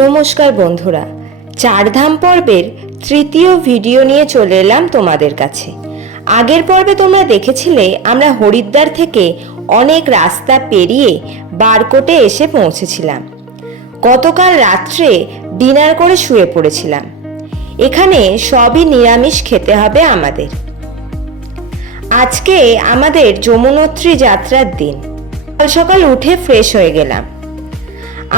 নমস্কার বন্ধুরা, চারধাম পর্বের তৃতীয় ভিডিও নিয়ে চলে এলাম তোমাদের কাছে। আগের পর্বে তোমরা দেখেছিলে আমরা হরিদ্বার থেকে অনেক রাস্তা পেরিয়ে বারকোটে এসে পৌঁছেছিলাম। গতকাল রাত্রে ডিনার করে শুয়ে পড়েছিলাম। এখানে সবই নিরামিষ খেতে হবে আমাদের। আজকে আমাদের যমুনোত্রী যাত্রার দিন। সকাল সকাল উঠে ফ্রেশ হয়ে গেলাম।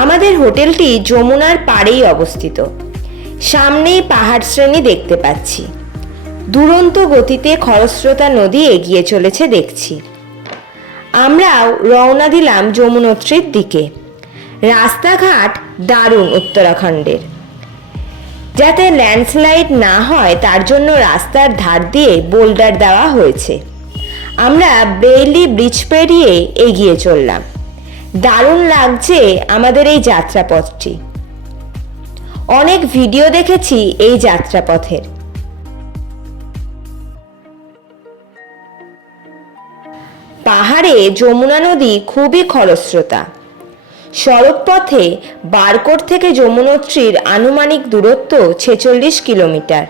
আমাদের হোটেলটি যমুনার পাড়েই অবস্থিত। সামনেই পাহাড় শ্রেণী দেখতে পাচ্ছি। দুরন্ত গতিতে খরস্রোতা নদী এগিয়ে চলেছে দেখছি। আমরাও রওনা দিলাম যমুনোত্রীর দিকে। রাস্তাঘাট দারুণ উত্তরাখণ্ডের। যাতে ল্যান্ডস্লাইড না হয় তার জন্য রাস্তার ধার দিয়ে বোল্ডার দেওয়া হয়েছে। আমরা বেইলি ব্রিজ পেরিয়ে এগিয়ে চললাম। দারুণ লাগছে আমাদের এই যাত্রাপথটি। অনেক ভিডিও দেখেছি এই যাত্রাপথের। পাহাড়ে যমুনা নদী খুবই খরস্রোতা। সড়ক পথে বারকোট থেকে যমুনোত্রীর আনুমানিক দূরত্ব 46 কিলোমিটার।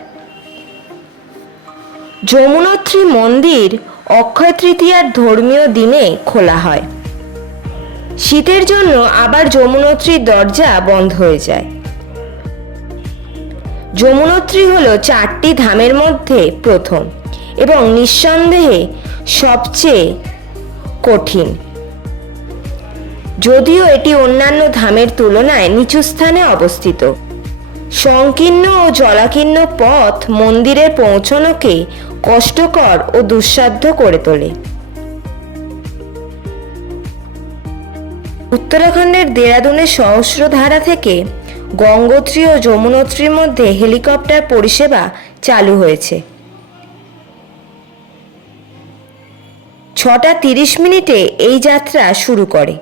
যমুনোত্রী মন্দির অক্ষয় তৃতীয়ার ধর্মীয় দিনে খোলা হয়। শীতের জন্য আবার যমুনোত্রীর দরজা বন্ধ হয়ে যায়। যমুনোত্রী হলো 4টি ধামের মধ্যে প্রথম এবং নিঃসন্দেহে সবচেয়ে কঠিন। যদিও এটি অন্যান্য ধামের তুলনায় নিচু স্থানে অবস্থিত। সংকীর্ণ ও জলাকীর্ণ পথ মন্দিরে পৌঁছানোকে কষ্টকর ও দুঃসাধ্য করে তোলে। উত্তরাখণ্ডের দেরাদুনের সহস্রধারা থেকে গঙ্গোত্রী ও যমুনোত্রীর মধ্যে হেলিকপ্টার পরিষেবা চালু হয়েছে। 6:30 এই যাত্রা শুরু করে।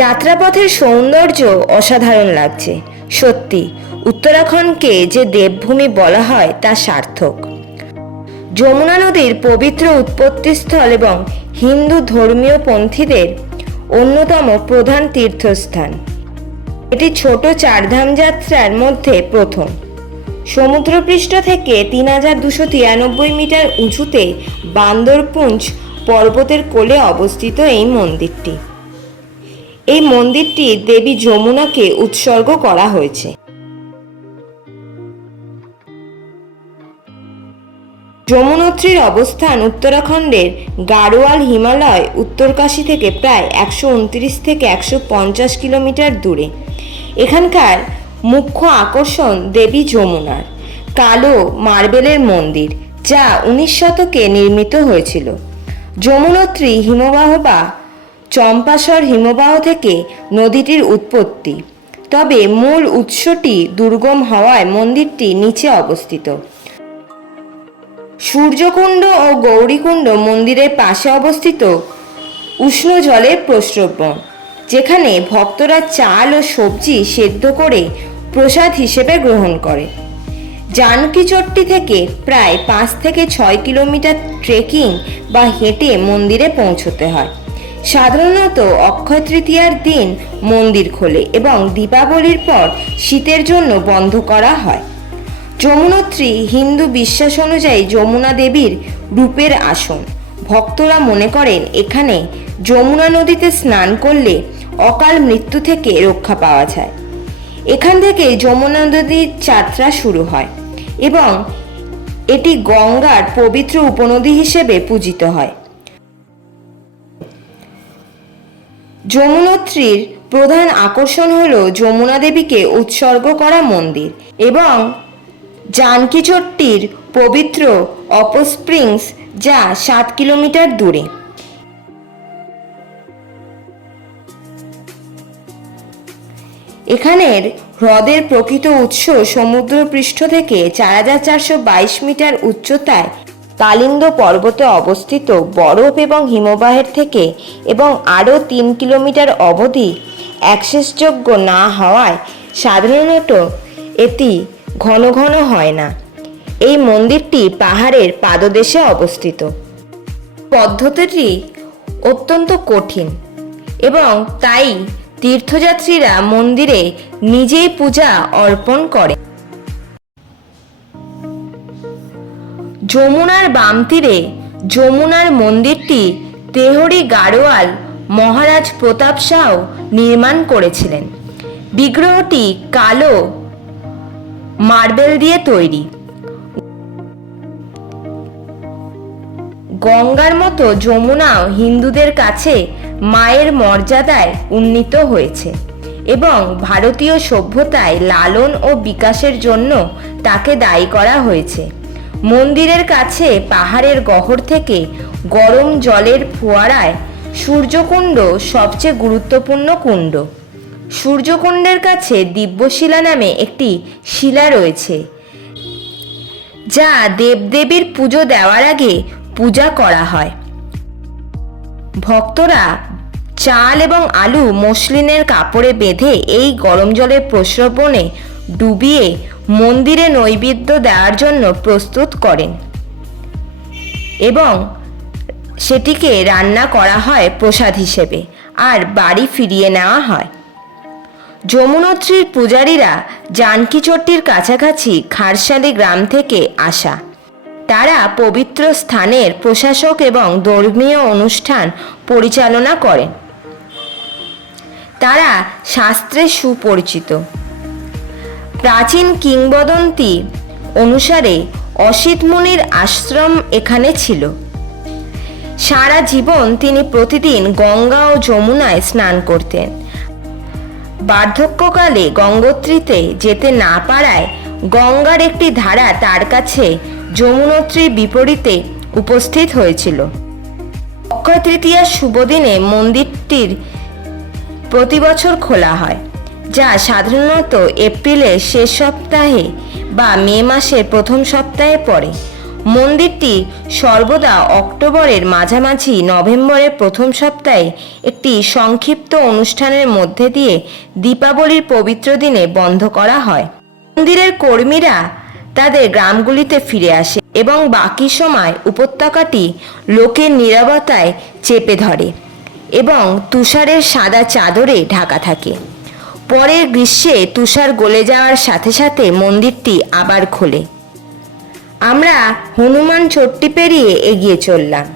যাত্রাপথের সৌন্দর্য অসাধারণ লাগছে। সত্যি উত্তরাখণ্ডকে যে দেবভূমি বলা হয় তা সার্থক। যমুনা নদীর পবিত্র উৎপত্তিস্থল এবং হিন্দু ধর্মীয় পন্থীদের অন্যতম প্রধান তীর্থস্থান। এটি ছোট চারধাম যাত্রার মধ্যে প্রথম। সমুদ্রপৃষ্ঠ থেকে 3293 মিটার উঁচুতে বান্দরপুঞ্জ পর্বতের কোলে অবস্থিত এই মন্দিরটি। এই মন্দিরটি দেবী যমুনাকে উৎসর্গ করা হয়েছে। যমুনোত্রীর অবস্থান উত্তরাখণ্ডের গাড়োয়াল হিমালয় উত্তরকাশী থেকে প্রায় 129 থেকে 150 কিলোমিটার দূরে। এখানকার মুখ্য আকর্ষণ দেবী যমুনার কালো মার্বেলের মন্দির, যা 19 শতকে নির্মিত হয়েছিল। যমুনোত্রী হিমবাহ বা চম্পাসর হিমবাহ থেকে নদীটির উৎপত্তি, তবে মূল উৎসটি দুর্গম হওয়ায় মন্দিরটি নিচে অবস্থিত। সূর্যকুণ্ড ও গৌরীকুণ্ড মন্দিরের পাশে অবস্থিত উষ্ণ জলের প্রস্রবণ, যেখানে ভক্তরা চাল ও সবজি সেদ্ধ করে প্রসাদ হিসেবে গ্রহণ করে। জানকী চট্টি থেকে প্রায় 5 থেকে 6 কিলোমিটার ট্রেকিং বা হেঁটে মন্দিরে পৌঁছতে হয়। সাধারণত অক্ষয় তৃতীয়ার দিন মন্দির খোলে এবং দীপাবলির পর শীতের জন্য বন্ধ করা হয়। যমুনোত্রী হিন্দু বিশ্বাস অনুযায়ী যমুনা দেবীর রূপের আসন। ভক্তরা মনে করেন এখানে যমুনা নদীতে স্নান করলে অকাল মৃত্যু থেকে রক্ষা পাওয়া যায়। এখান থেকে যমুনা নদীর যাত্রা শুরু হয়। এবং এটি গঙ্গার পবিত্র উপনদী হিসেবে পূজিত হয়। যমুনোত্রীর প্রধান আকর্ষণ হল যমুনা দেবীকে উৎসর্গ করা মন্দির এবং জানকীচট্টির পবিত্র অপস্প্রিংস, যা 7 কিলোমিটার দূরে। এখানের হ্রদের প্রকৃত উৎস সমুদ্রপৃষ্ঠ থেকে 4422 মিটার উচ্চতায় কালিন্দ পর্বতে অবস্থিত বরফ এবং হিমবাহের থেকে এবং আরও 3 কিলোমিটার অবধি অ্যাক্সেসযোগ্য না হওয়ায় সাধারণত এটি ঘন ঘন হয় না। এই মন্দিরটি পাহাড়ের পাদদেশে অবস্থিত। পদ্ধতিটি অত্যন্ত কঠিন এবং তাই তীর্থযাত্রীরা মন্দিরে নিজেই পূজা অর্পণ করে। যমুনার বাম তীরে যমুনার মন্দিরটি তেহরি গাড়োয়াল মহারাজ প্রতাপ শাহ নির্মাণ করেছিলেন। বিগ্রহটি কালো মার্বেল দিয়ে তৈরি। গঙ্গার মতো যমুনাও হিন্দুদের কাছে মায়ের মর্যাদায় উন্নীত হয়েছে এবং ভারতীয় সভ্যতায় লালন ও বিকাশের জন্য তাকে দায়ী করা হয়েছে। মন্দিরের কাছে পাহাড়ের গহ্বর থেকে গরম জলের ফোয়ারায় সূর্যকুণ্ড সবচেয়ে গুরুত্বপূর্ণ কুণ্ড। সূর্যকুণ্ডের কাছে দিব্যশিলা নামে একটি শিলা রয়েছে, যা দেবদেবীর পুজো দেওয়ার আগে পূজা করা হয়। ভক্তরা চাল এবং আলু মসলিনের কাপড়ে বেঁধে এই গরম জলের প্রস্রবণে ডুবিয়ে মন্দিরে নৈবেদ্য দেওয়ার জন্য প্রস্তুত করেন এবং সেটিকে রান্না করা হয় প্রসাদ হিসেবে আর বাড়ি ফিরিয়ে নেওয়া হয়। যমুনোত্রীর পূজারীরা জানকীচট্টির কাছাকাছি খারসালি গ্রাম থেকে আসা। তারা পবিত্র স্থানের প্রশাসক এবং ধর্মীয় অনুষ্ঠান পরিচালনা করেন। তারা শাস্ত্রে সুপরিচিত। প্রাচীন কিংবদন্তি অনুসারে অসিত মুনির আশ্রম এখানে ছিল। সারা জীবন তিনি প্রতিদিন গঙ্গা ও যমুনায় স্নান করতেন। বার্ধক্যকালে গঙ্গোত্রীতে যেতে না পারায় গঙ্গার একটি ধারা তার কাছে যমুনোত্রীর বিপরীতে উপস্থিত হয়েছিল। অক্ষয় তৃতীয়ার শুভদিনে মন্দিরটির প্রতি বছর খোলা হয়, যা সাধারণত এপ্রিলের শেষ সপ্তাহে বা মে মাসের প্রথম সপ্তাহে পড়ে। মন্দিরটি সর্বদা অক্টোবরের মাঝামাঝি নভেম্বরের প্রথম সপ্তাহে একটি সংক্ষিপ্ত অনুষ্ঠানের মধ্যে দিয়ে দীপাবলির পবিত্র দিনে বন্ধ করা হয়। মন্দিরের কর্মীরা তাদের গ্রামগুলিতে ফিরে আসে এবং বাকি সময় উপত্যকাটি লোকের নীরবতায় চেপে ধরে এবং তুষারের সাদা চাদরে ঢাকা থাকে। পরের গ্রীষ্মে তুষার গলে যাওয়ার সাথে সাথে মন্দিরটি আবার খোলে। আমরা হনুমান চট্টি পেরিয়ে এগিয়ে চললাম।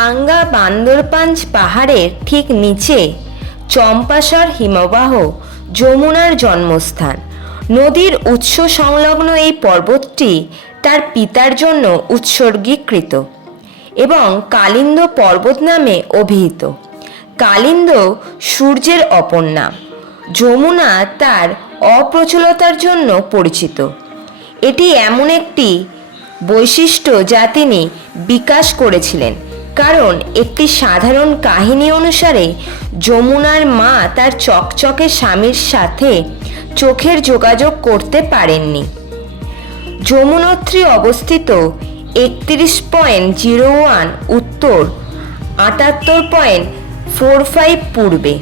আঙ্গা বান্দরপাঞ্চ পাহাড়ের ঠিক নিচে চম্পাসর হিমবাহ যমুনার জন্মস্থান। নদীর উৎস সংলগ্ন এই পর্বতটি তার পিতার জন্য উৎসর্গীকৃত এবং কালিন্দ পর্বত নামে অভিহিত। কালিন্দ সূর্যের অপর নাম। যমুনা তার অপ্রচলতার জন্য পরিচিত। এটি এমন একটি বৈশিষ্ট্য যা তিনি বিকাশ করেছিলেন, কারণ একটি সাধারণ কাহিনী অনুসারে যমুনার মা তার চকচকে স্বামীর সাথে চোখের যোগাযোগ করতে পারেননি। যমুনোত্রী অবস্থিত 31.01 উত্তর, 78.45 পূর্বে।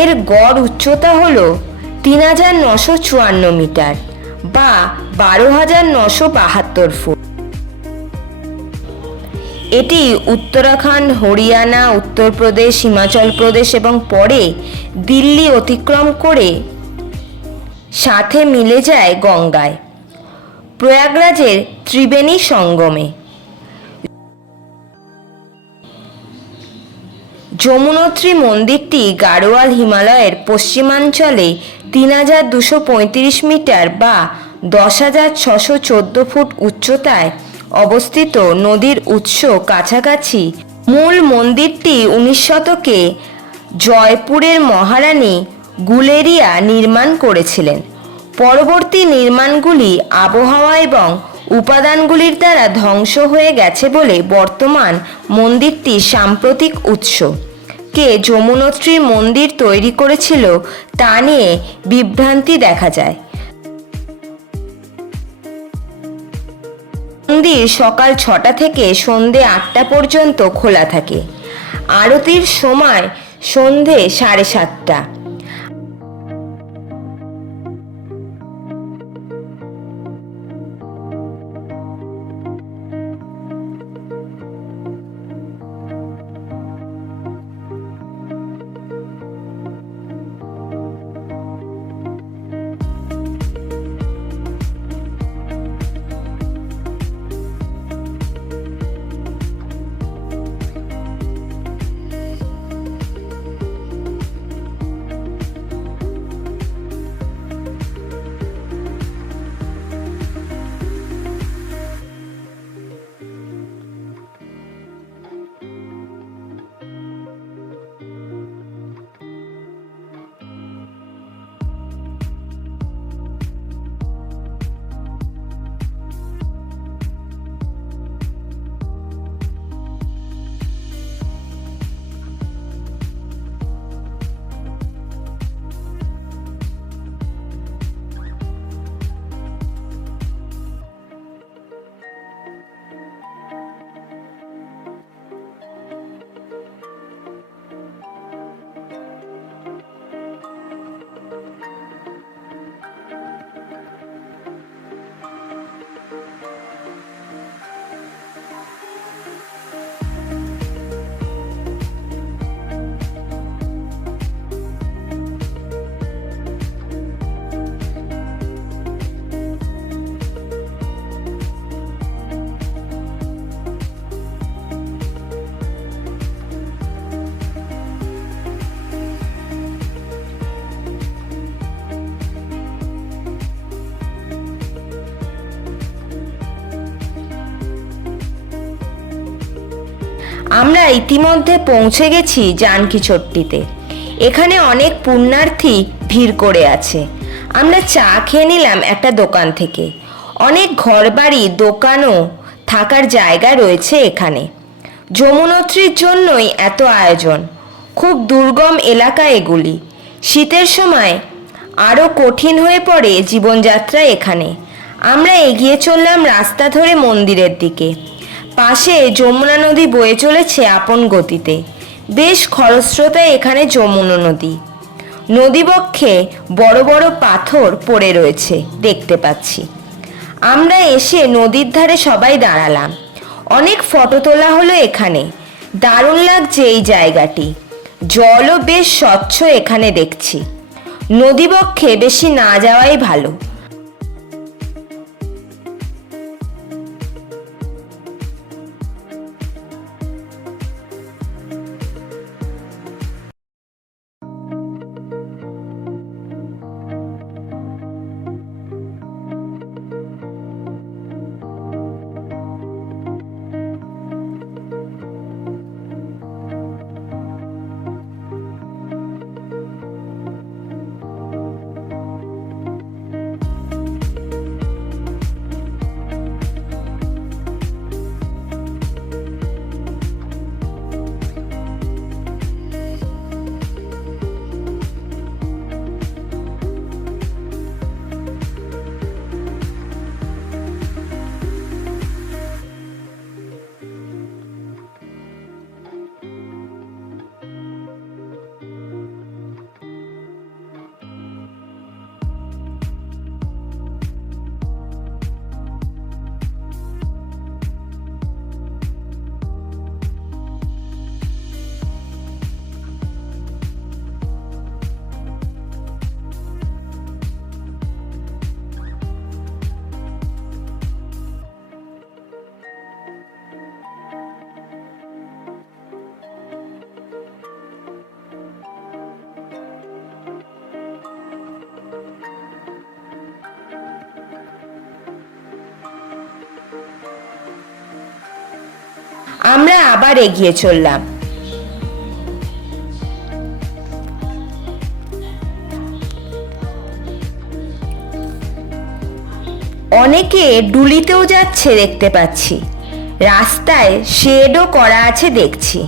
এর গড় উচ্চতা হল 3954 মিটার বা 12,972 ফুট। এটি উত্তরাখণ্ড, হরিয়ানা, উত্তরপ্রদেশ, হিমাচল প্রদেশ এবং পরে দিল্লি অতিক্রম করে সাথে মিলে যায় গঙ্গায়, প্রয়াগরাজের ত্রিবেণী সঙ্গমে। যমুনোত্রী মন্দিরটি গাড়োয়াল হিমালয়ের পশ্চিমাঞ্চলে 3235 মিটার বা 10,614 ফুট উচ্চতায় অবস্থিত। নদীর উৎস কাছাকাছি। মূল মন্দিরটি 19 শতকে জয়পুরের মহারানী গুলেরিয়া নির্মাণ করেছিলেন। পরবর্তী নির্মাণগুলি আবহাওয়া এবং উপাদানগুলির দ্বারা ধ্বংস হয়ে গেছে বলে বর্তমান মন্দিরটি সাম্প্রতিক উৎস কে যমুনোত্রীর মন্দির তৈরি করেছিল তা নিয়ে বিভ্রান্তি দেখা যায়। মন্দির সকাল 6টা থেকে সন্ধে 8টা পর্যন্ত খোলা থাকে। আরতির সময় সন্ধে 7:30। আমরা ইতিমধ্যে পৌঁছে গেছি জানকী চট্টিতে। এখানে অনেক পুণ্যার্থী ভিড় করে আছে। আমরা চা খেয়ে নিলাম একটা দোকান থেকে। অনেক ঘরবাড়ি, দোকানও থাকার জায়গা রয়েছে এখানে। যমুনোত্রীর জন্যই এত আয়োজন। খুব দুর্গম এলাকা এগুলি। শীতের সময় আরও কঠিন হয়ে পড়ে জীবনযাত্রা এখানে। আমরা এগিয়ে চললাম রাস্তা ধরে মন্দিরের দিকে। পাশে যমুনা নদী বয়ে চলেছে আপন গতিতে। বেশ খরস্রোতা এখানে যমুনা নদী। নদীবক্ষে বড় বড় পাথর পড়ে রয়েছে দেখতে পাচ্ছি। আমরা এসে নদীর ধারে সবাই দাঁড়ালাম। অনেক ফটো তোলা হলো এখানে। দারুণ লাগছে এই জায়গাটি। জলও বেশ স্বচ্ছ এখানে দেখছি। নদীবক্ষে বেশি না যাওয়াই ভালো। আমরা আবার এগিয়ে চললাম। অনেকে ডুলিতেও যাচ্ছে দেখতে পাচ্ছি। রাস্তায় শেডও করা আছে দেখছি।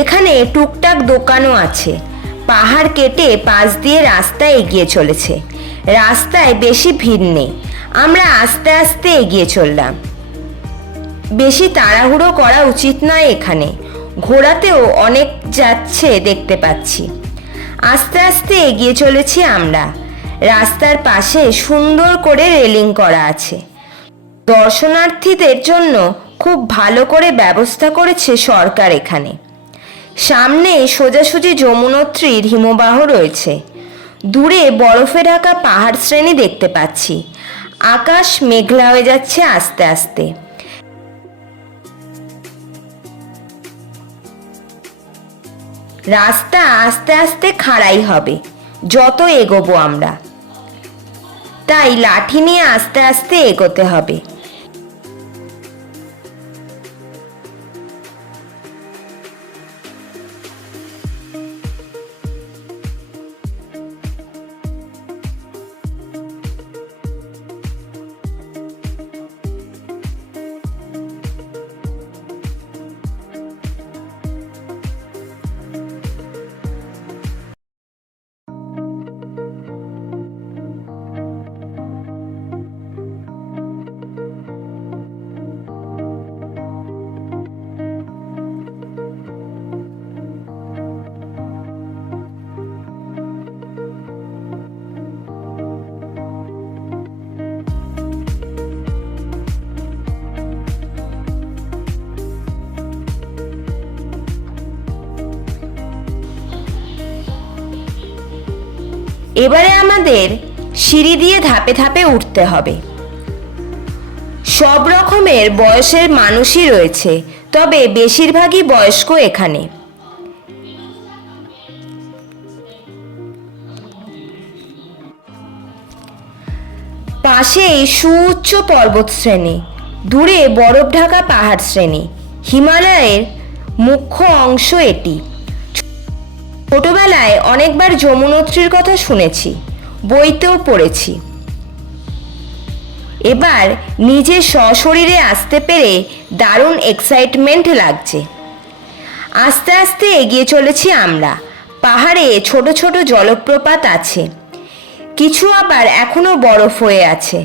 এখানে টুকটাক দোকানও আছে। পাহাড় কেটে পাশ দিয়ে রাস্তা এগিয়ে চলেছে। রাস্তায় বেশি ভিড় নেই। আমরা আস্তে আস্তে এগিয়ে চললাম। বেশি তাড়াহুড়ো করা উচিত নয়। এখানে ঘোড়াতেও অনেক যাচ্ছে দেখতে পাচ্ছি। আস্তে আস্তে এগিয়ে চলেছি আমরা। রাস্তার পাশে সুন্দর করে রেলিং করা আছে। দর্শনার্থীদের জন্য খুব ভালো করে ব্যবস্থা করেছে সরকার এখানে। সামনে সোজাসুজি যমুনোত্রীর হিমবাহ রয়েছে। দূরে বরফে ঢাকা পাহাড় শ্রেণী দেখতে পাচ্ছি। আকাশ মেঘলা হয়ে যাচ্ছে আস্তে আস্তে। রাস্তা আস্তে আস্তে খাড়াই হবে যত এগোবো আমরা, তাই লাঠি নিয়ে আস্তে আস্তে এগোতে হবে। এবারে আমাদের সিঁড়ি দিয়ে ধাপে ধাপে উঠতে হবে। সব রকমের বয়সের মানুষই রয়েছে, তবে বেশিরভাগই বয়স্ক এখানে। পাশেই সুউচ্চ পর্বত শ্রেণী, দূরে বরফ ঢাকা পাহাড় শ্রেণী। হিমালয়ের মুখ্য অংশ এটি। ছোটবেলায় অনেকবার যমুনোত্রীর কথা শুনেছি, বইতেও পড়েছি। এবার নিজে সশরীরে আসতে পেরে দারুণ এক্সাইটমেন্ট লাগছে। আস্তে আস্তে এগিয়ে চলেছি আমরা। পাহাড়ে ছোট ছোট জলপ্রপাত আছে, কিছু আবার এখনো বরফ হয়ে আছে।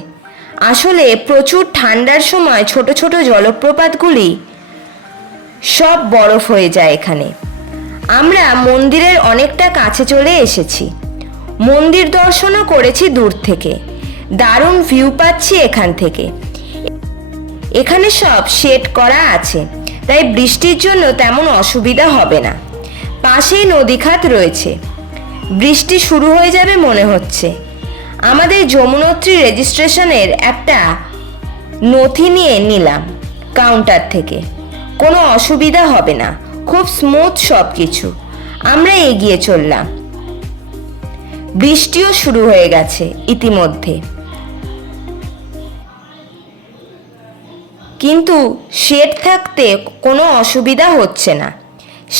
আসলে প্রচুর ঠান্ডার সময় ছোট ছোট জলপ্রপাতগুলি সব বরফ হয়ে যায় এখানে। আমরা মন্দিরের অনেকটা কাছে চলে এসেছি। মন্দির দর্শনও করেছি দূর থেকে। দারুণ ভিউ পাচ্ছি এখান থেকে। এখানে সব শেড করা আছে, তাই বৃষ্টির জন্য তেমন অসুবিধা হবে না। পাশেই নদীখাত রয়েছে। বৃষ্টি শুরু হয়ে যাবে মনে হচ্ছে। আমাদের যমুনোত্রী রেজিস্ট্রেশনের একটা নথি নিয়ে নিলাম কাউন্টার থেকে। কোনো অসুবিধা হবে না, খুব স্মুথ সব কিছু। আমরা এগিয়ে চললাম। বৃষ্টিও শুরু হয়ে গেছে ইতিমধ্যে, কিন্তু শেড থাকতে কোনো অসুবিধা হচ্ছে না।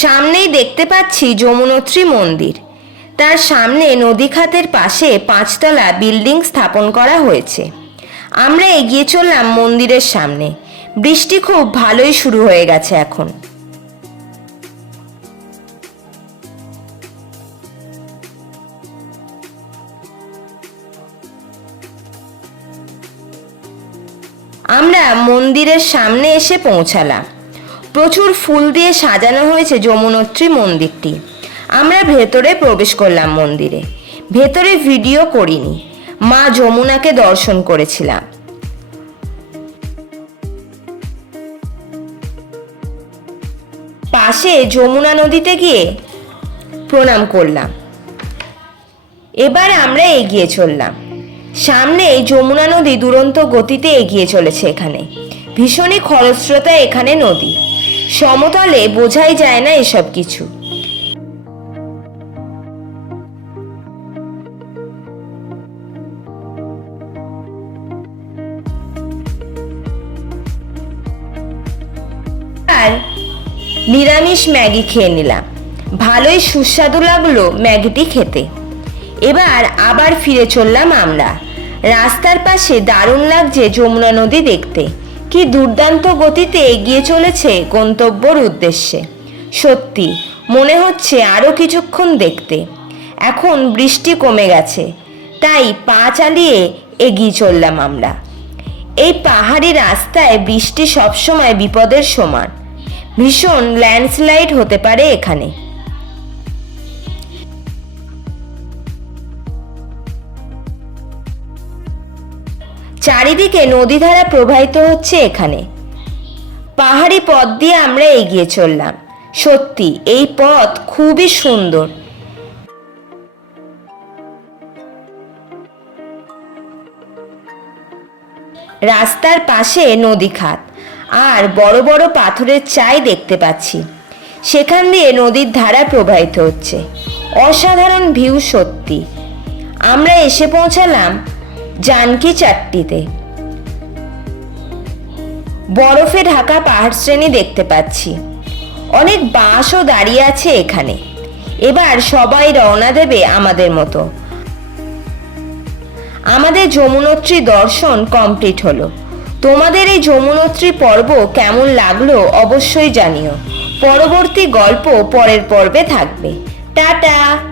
সামনেই দেখতে পাচ্ছি যমুনোত্রী মন্দির। তার সামনে নদীখাতের পাশে 5 তলা বিল্ডিং স্থাপন করা হয়েছে। আমরা এগিয়ে চললাম মন্দিরের সামনে। বৃষ্টি খুব ভালোই শুরু হয়ে গেছে এখন। আমরা মন্দিরের সামনে এসে পৌঁছালাম। প্রচুর ফুল দিয়ে সাজানো হয়েছে যমুনোত্রী মন্দিরটি। আমরা ভেতরে প্রবেশ করলাম মন্দিরে। ভেতরে ভিডিও করিনি, মা যমুনাকে দর্শন করেছিলাম। পাশে যমুনা নদীতে গিয়ে প্রণাম করলাম। এবার আমরা এগিয়ে চললাম। সামনে যমুনা নদী দুরন্ত গতিতে এগিয়ে চলেছে। এখানে ভীষণই খরস্রোতা এখানে নদী। সমতলে বোঝাই যায় না এসব কিছু। আর নিরামিষ ম্যাগি খেয়ে নিলাম। ভালোই সুস্বাদু লাগলো ম্যাগিটি খেতে। এবার আবার ফিরে চললাম আমরা। রাস্তার পাশে দারুণ লাগছে যমুনা নদী দেখতে। কি দুর্দান্ত গতিতে এগিয়ে চলেছে গন্তব্যর উদ্দেশ্যে। সত্যি মনে হচ্ছে আরও কিছুক্ষণ দেখতে। এখন বৃষ্টি কমে গেছে, তাই পা চালিয়ে এগিয়ে চললাম আমরা। এই পাহাড়ি রাস্তায় বৃষ্টি সবসময় বিপদের সমান। ভীষণ ল্যান্ডস্লাইড হতে পারে এখানে। চারিদিকে নদীধারা প্রবাহিত হচ্ছে এখানে। পাহাড়ি পথ দিয়ে আমরা এগিয়ে চললাম। সত্যি এই পথ খুবই সুন্দর। রাস্তার পাশে নদী খাত আর বড় বড় পাথরের চাই দেখতে পাচ্ছি। সেখান দিয়ে নদীর ধারা প্রবাহিত হচ্ছে। অসাধারণ ভিউ সত্যি। আমরা এসে পৌঁছালাম জানকী চাট্টিতে। বরফে ঢাকা পাহাড় শ্রেণী দেখতে পাচ্ছি। অনেক বাসও দাঁড়িয়ে আছে এখানে। এবার সবাই রওনা দেবে আমাদের মতো। আমাদের যমুনোত্রী দর্শন কমপ্লিট হলো। তোমাদের এই যমুনোত্রী পর্ব কেমন লাগলো অবশ্যই জানিও। পরবর্তী গল্প পরের পর্বে থাকবে। টাটা।